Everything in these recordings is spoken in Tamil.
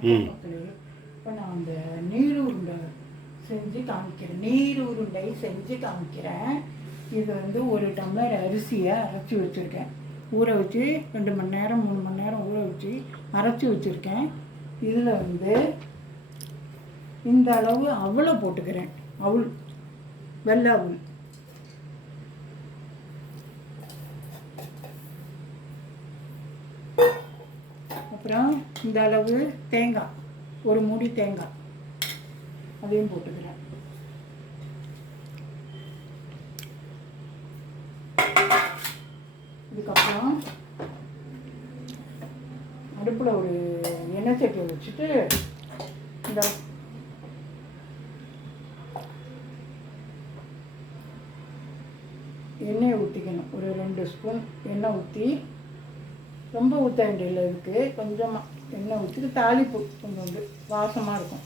வணக்கம் மக்களே. இப்போ நான் அந்த நீர் உருண்டை செஞ்சு காமிக்கிறேன். இது வந்து ஒரு டம்ளர் அரிசியை அரைச்சி வச்சுருக்கேன். ஊற வச்சு 2 மணி நேரம் 3 மணி நேரம் ஊற வச்சு அரைச்சி வச்சுருக்கேன். இதில் வந்து இந்த அளவு அவலை போட்டுக்கிறேன். வெள்ளை அவுள். அப்புறம் இந்த அளவு தேங்காய், ஒரு மூடி தேங்காய் அதையும் போட்டுக்கிறேன். இதுக்கப்புறம் அடுப்பில் ஒரு எண்ணெய் சட்டியை வச்சுட்டு இந்த எண்ணெயை ஊற்றிக்கணும். ஒரு 2 ஸ்பூன் எண்ணெய் ஊற்றி, ரொம்ப ஊற்ற வேண்டியதில்லை, இருக்குது கொஞ்சமாக எண்ணெய் ஊற்றிட்டு தாளிப்பு கொஞ்சம் வாசமாக இருக்கும்.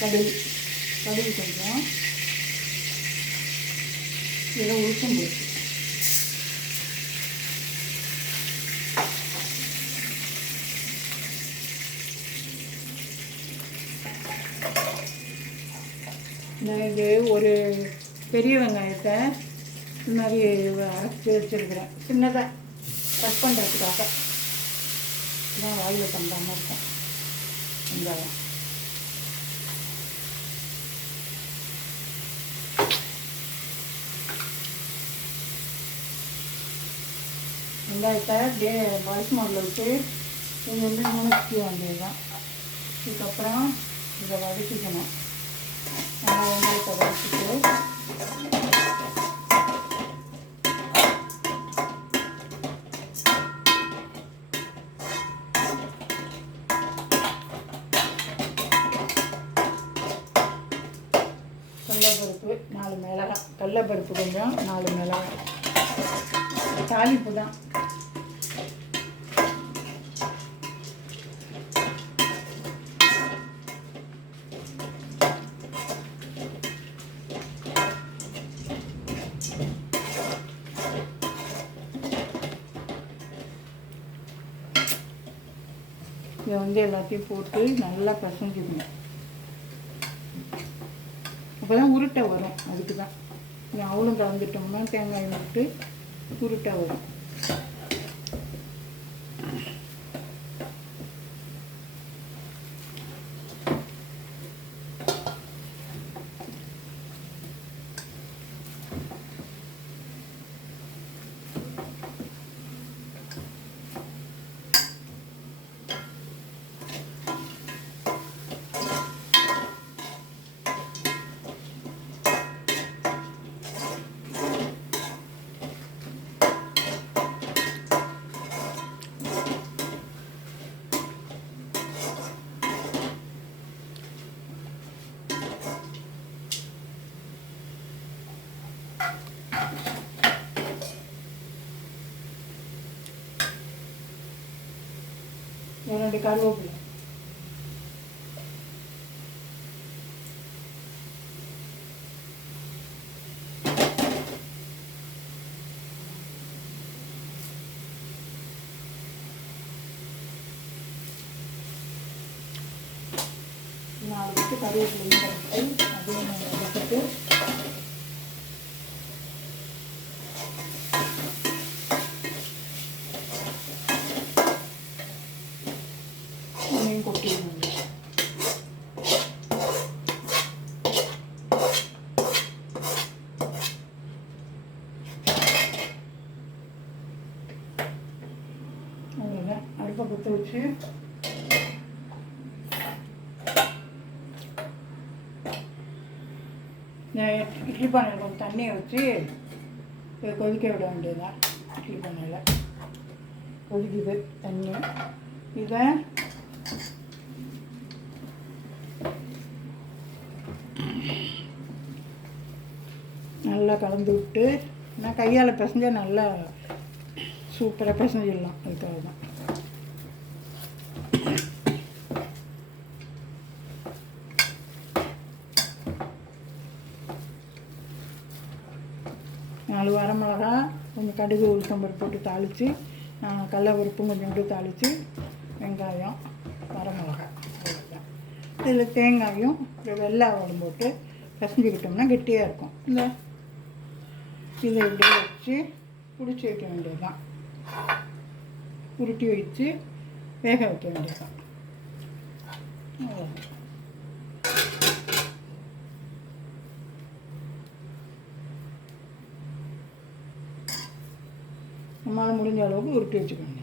கடுகு கொஞ்சம் இதில் உளுத்தம் போச்சு. இது ஒரு பெரிய வெங்காயத்தை இந்த மாதிரி அரைச்சி வச்சுருக்கிறேன். சின்னதாக கட் பண்ணுறதுக்காக தான் வாயில் தந்தாமல் இருக்கும். வெங்காயம் வெங்காயத்தை பாய்ஸ் மோடில் வச்சு இங்கே வந்து நுணுக்கி வேண்டியது தான். இதுக்கப்புறம் இதை வதக்கிக்கணும். வெங்காயத்தை வதக்கிட்டு கடலைப்பருப்பு 4 மிளகாய், கடலைப்பருப்பு கொஞ்சம் 4 மிளகாய், தாளிப்பு தான். இதை வந்து எல்லாத்தையும் போட்டு நல்லா பிசைஞ்சிக்கணும். அப்போ தான் உருட்டை வரும். அதுக்கு தான் அவளும் கலந்துட்டோம்னா தேங்காய் விட்டு உருட்டை வரும். என்னுடைய கருவேப்பிலை நான் வச்சு கருவேப்பிலை அதையும் வச்சுட்டு கொட்டிடுவோம். அவ்வளோதான். அடுப்பை பற்ற வச்சு இட்லி பானையில் கொஞ்சம் தண்ணியை வச்சு கொதிக்க விட வேண்டியதுதான். இட்லி பானையில் கொதிக்குது தண்ணி. இதை நல்லா கலந்து விட்டு, நான் கையால் பிசைஞ்சால் நல்லா சூப்பராக பிசைஞ்சிடலாம். அதுக்காக தான். 4 வரமிளகா, கொஞ்சம் கடுகு உளுத்தம்பருப்பு போட்டு தாளித்து, கடல பருப்பும் கொஞ்சோண்டு தாளித்து, வெங்காயம், வரமிளகா அவ்வளோதான். இதில் தேங்காயும் வெள்ளை அவலும் போட்டு பசஞ்சிக்கிட்டோம்னா கெட்டியாக இருக்கும். இல்லை இதை இப்படியே வச்சு பிடிச்சி வைக்க வேண்டியது தான். உருட்டி வச்சு வேக வைக்க வேண்டியது தான். நம்மளால் முடிஞ்ச அளவுக்கு உருட்டி வச்சுக்கணும்.